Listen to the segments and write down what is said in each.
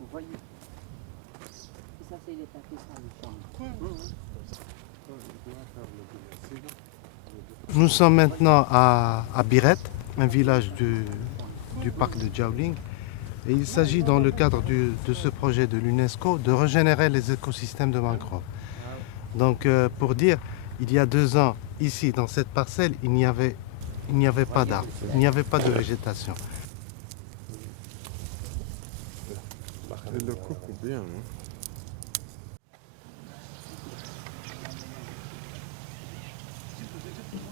Vous voyez? Ça, c'est les tapis sur le champ. Nous sommes maintenant à Biret, un village du parc de Jiaoling. Et il s'agit dans le cadre de ce projet de l'UNESCO de régénérer les écosystèmes de mangroves. Donc pour dire, il y a 2 ans, ici dans cette parcelle, il n'y avait pas d'arbres, il n'y avait pas de végétation. Elle le coupe bien. Hein.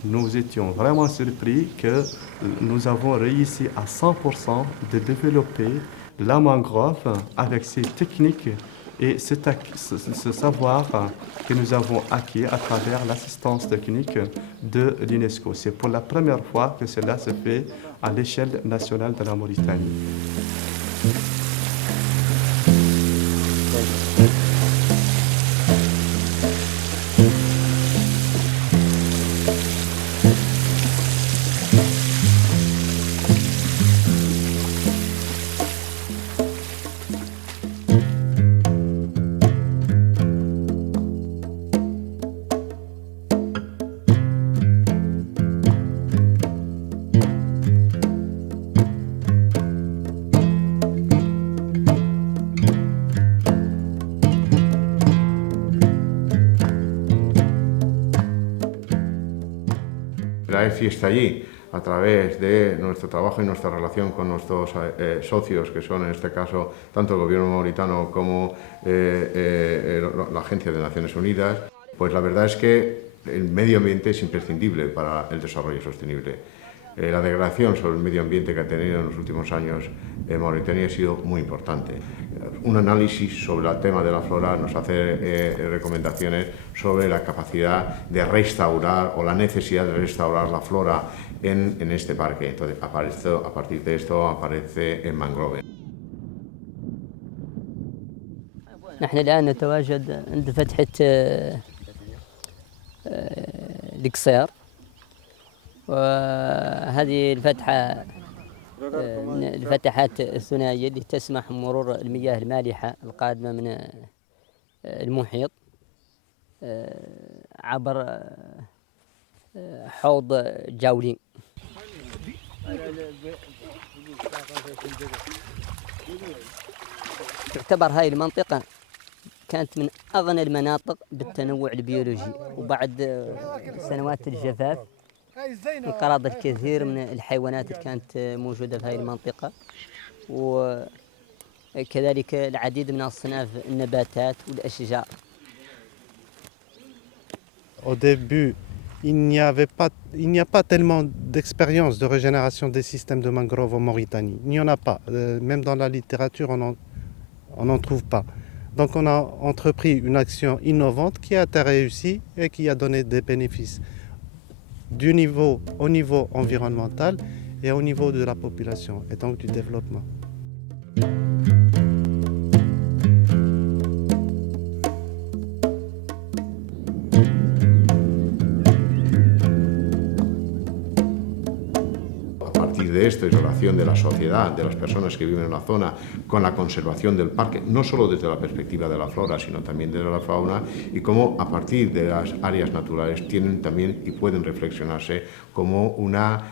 Nous étions vraiment surpris que nous avons réussi à 100% de développer la mangrove avec ces techniques et ce savoir que nous avons acquis à travers l'assistance technique de l'UNESCO. C'est pour la première fois que cela se fait à l'échelle nationale de la Mauritanie. La EFI está allí a través de nuestro trabajo y nuestra relación con nuestros socios, que son en este caso tanto el gobierno mauritano como la Agencia de Naciones Unidas. Pues la verdad es que el medio ambiente es imprescindible para el desarrollo sostenible. La degradación sobre el medio ambiente que ha tenido en los últimos años en Mauritania ha sido muy importante. Un análisis sobre el tema de la flora nos hace recomendaciones sobre la capacidad de restaurar o la necesidad de restaurar la flora en este parque. Entonces, a partir de esto aparece el mangrove. نحن الآن نتواجد عند فتحة القصير، وهذه الفتحة من الفتحات الثنائية اللي تسمح بمرور المياه المالحة القادمة من المحيط عبر حوض جاولين. تعتبر هاي المنطقة كانت من أغنى المناطق بالتنوع البيولوجي، وبعد سنوات الجفاف انقرض الكثير من الحيوانات اللي كانت موجودة في هذه المنطقة، وكذلك العديد من أصناف النباتات والأشجار. Au début, il n'y a pas tellement d'expérience de régénération des systèmes de mangroves en Mauritanie. Il n'y en a pas. Même dans la littérature, on n'en trouve pas. Donc on a entrepris une action innovante qui a été réussie et qui a donné des bénéfices au niveau environnemental et au niveau de la population et donc du développement. De esto y relación de la sociedad, de las personas que viven en la zona, con la conservación del parque, no solo desde la perspectiva de la flora, sino también de la fauna, y cómo a partir de las áreas naturales tienen también y pueden reflexionarse como una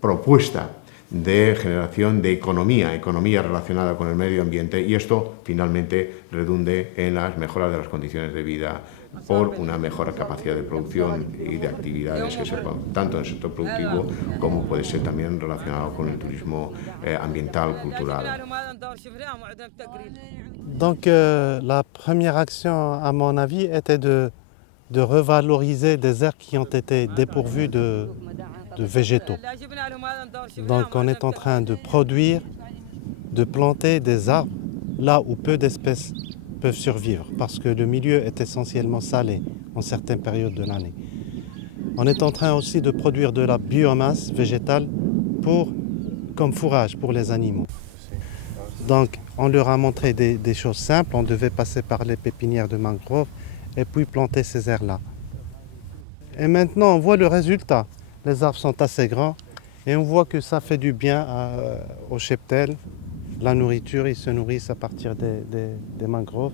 propuesta de generación de economía relacionada con el medio ambiente, y esto finalmente redunde en las mejoras de las condiciones de vida por una mejor capacidad de producción y de actividades que se pueden, tanto en el sector productivo como puede ser también relacionado con el turismo ambiental, cultural. Donc la première action, à mon avis, était de revaloriser des aires qui ont été dépourvues de végétaux. Donc on est en train de produire, de planter des arbres là où peu d'espèces peuvent survivre parce que le milieu est essentiellement salé en certaines périodes de l'année. On est en train aussi de produire de la biomasse végétale comme fourrage pour les animaux. Donc on leur a montré des choses simples, on devait passer par les pépinières de mangroves et puis planter ces aires-là. Et maintenant on voit le résultat. Les arbres sont assez grands Et on voit que ça fait du bien aux cheptels. La nourriture, ils se nourrissent à partir des mangroves.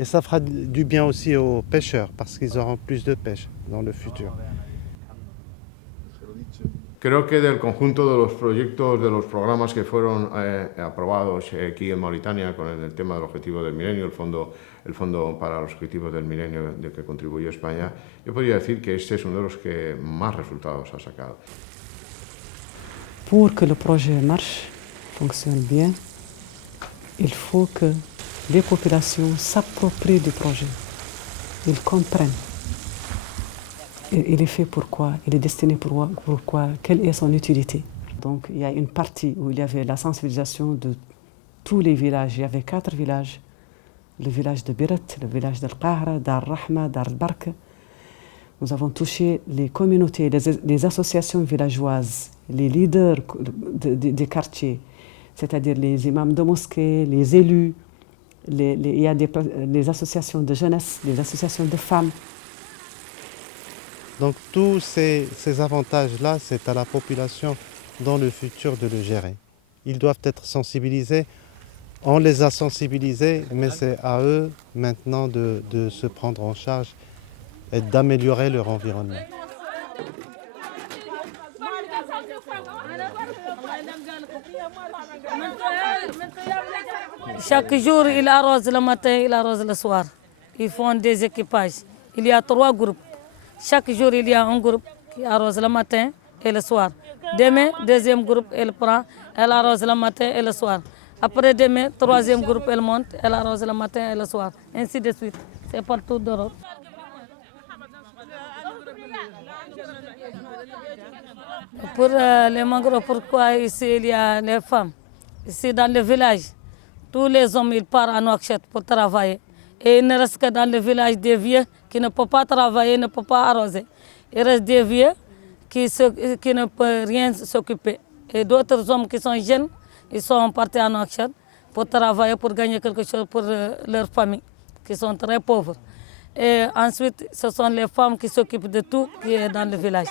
Et ça fera du bien aussi aux pêcheurs parce qu'ils auront plus de pêche dans le futur. Creo que del conjunto de los proyectos, de los programas que fueron aprobados aquí en Mauritania con el tema del objetivo del milenio, el fondo para los objetivos del milenio de que contribuyó España, yo podría decir que este es uno de los que más resultados ha sacado. Pour que le projet marche, fonctionne bien, il faut que les populations s'approprient du projet, ils comprennent. Il est fait pourquoi, il est destiné pourquoi, quelle est son utilité. Donc il y a une partie où il y avait la sensibilisation de tous les villages. Il y avait 4 villages. Le village de Biret, le village d'Al-Qahra, d'Al-Rahma, d'Al-Bark. Nous avons touché les communautés, les associations villageoises, les leaders des quartiers, c'est-à-dire les imams de mosquées, les élus. Il y a les associations de jeunesse, les associations de femmes. Donc tous ces avantages-là, c'est à la population dans le futur de le gérer. Ils doivent être sensibilisés. On les a sensibilisés, mais c'est à eux maintenant de se prendre en charge et d'améliorer leur environnement. Chaque jour, ils arrosent le matin, ils arrosent le soir. Ils font des équipages. Il y a 3 groupes. Chaque jour, il y a un groupe qui arrose le matin et le soir. Demain, deuxième groupe, elle prend, elle arrose le matin et le soir. Après demain, troisième groupe, elle monte, elle arrose le matin et le soir. Ainsi de suite. C'est partout d'Europe. Pour les mangroves, pourquoi ici il y a les femmes? Ici dans le village, tous les hommes ils partent à Nouakchott pour travailler. Et il ne reste que dans le village des vieux qui ne peuvent pas travailler, ne peuvent pas arroser. Il reste des vieux qui ne peuvent rien s'occuper. Et d'autres hommes qui sont jeunes, ils sont partis à Nouakchott pour travailler, pour gagner quelque chose pour leur famille, qui sont très pauvres. Et ensuite, ce sont les femmes qui s'occupent de tout qui est dans le village.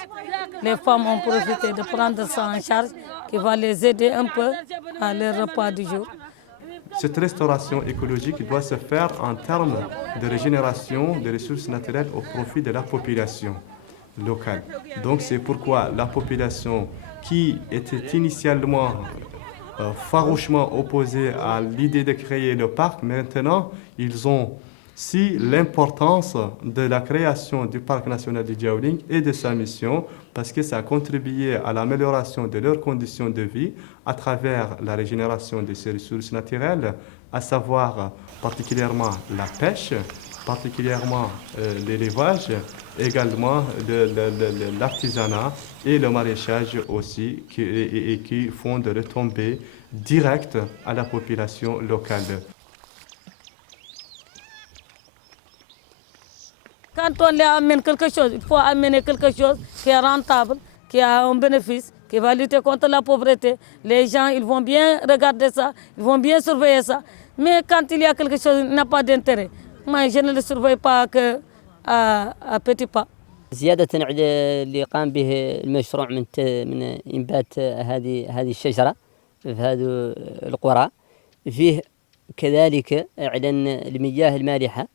Les femmes ont profité de prendre ça en charge, qui va les aider un peu à leur repas du jour. Cette restauration écologique doit se faire en termes de régénération des ressources naturelles au profit de la population locale. Donc c'est pourquoi la population qui était initialement farouchement opposée à l'idée de créer le parc, maintenant ils ont si l'importance de la création du parc national du Djaouling et de sa mission, parce que ça a contribué à l'amélioration de leurs conditions de vie à travers la régénération de ces ressources naturelles, à savoir particulièrement la pêche, particulièrement l'élevage, également l'artisanat et le maraîchage aussi, qui font de retombées directes à la population locale. Quand on leur amène quelque chose, il faut amener quelque chose qui est rentable, qui a un bénéfice, qui va lutter contre la pauvreté. Les gens, ils vont bien regarder ça, ils vont bien surveiller ça. Mais quand il y a quelque chose qui n'a pas d'intérêt, moi je ne le surveille pas qu'à petits pas. زيادة على اللي قام به المشروع من إنبات هذه الشجرة في هذه القرى، فيه كذلك إعلان المياه المالحة،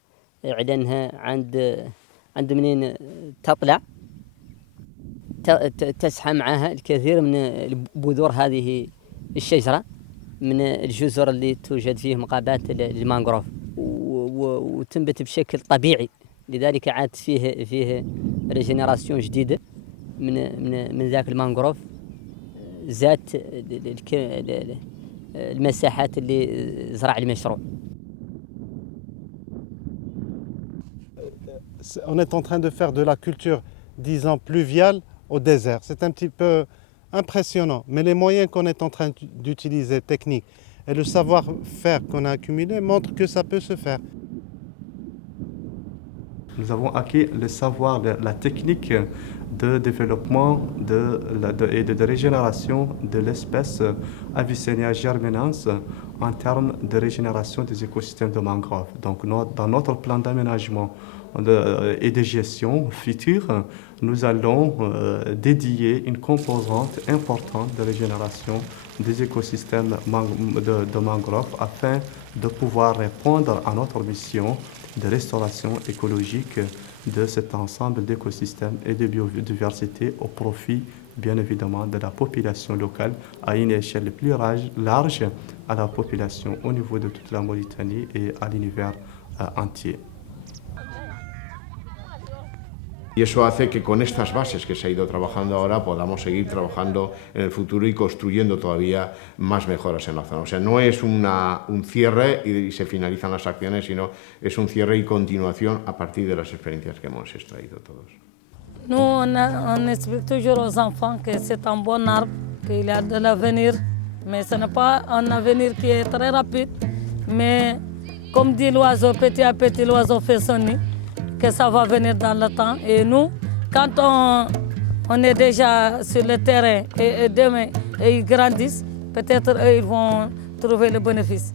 إعلانها عند منين تطلع تسحى معها الكثير من بذور هذه الشجرة من الجزر اللي توجد فيه مقابات المانغروف وتنبت بشكل طبيعي، لذلك عاد فيه ريجينيراسيون جديدة من ذاك المانغروف ذات المساحات اللي زرع المشروع. On est en train de faire de la culture, disons, pluviale au désert. C'est un petit peu impressionnant, mais les moyens qu'on est en train d'utiliser, techniques, et le savoir-faire qu'on a accumulé montrent que ça peut se faire. Nous avons acquis le savoir, la technique de développement et de régénération de l'espèce Avicennia germinans en termes de régénération des écosystèmes de mangrove. Donc dans notre plan d'aménagement, et de gestion future, nous allons dédier une composante importante de régénération des écosystèmes de mangroves afin de pouvoir répondre à notre mission de restauration écologique de cet ensemble d'écosystèmes et de biodiversité au profit, bien évidemment, de la population locale à une échelle plus large à la population au niveau de toute la Mauritanie et à l'univers entier. Y eso hace que con estas bases que se ha ido trabajando ahora podamos seguir trabajando en el futuro y construyendo todavía más mejoras en la zona. O sea, no es un cierre y se finalizan las acciones, sino es un cierre y continuación a partir de las experiencias que hemos extraído todos. Nous, on explique toujours aux enfants que c'est un bon arbre, qu'il y a de l'avenir, mais ce n'est pas un avenir qui est très rapide. Mais comme dit l'oiseau, petit à petit, l'oiseau fait son nid, que ça va venir dans le temps. Et nous, quand on est déjà sur le terrain et demain, et ils grandissent, peut-être eux, ils vont trouver le bénéfice.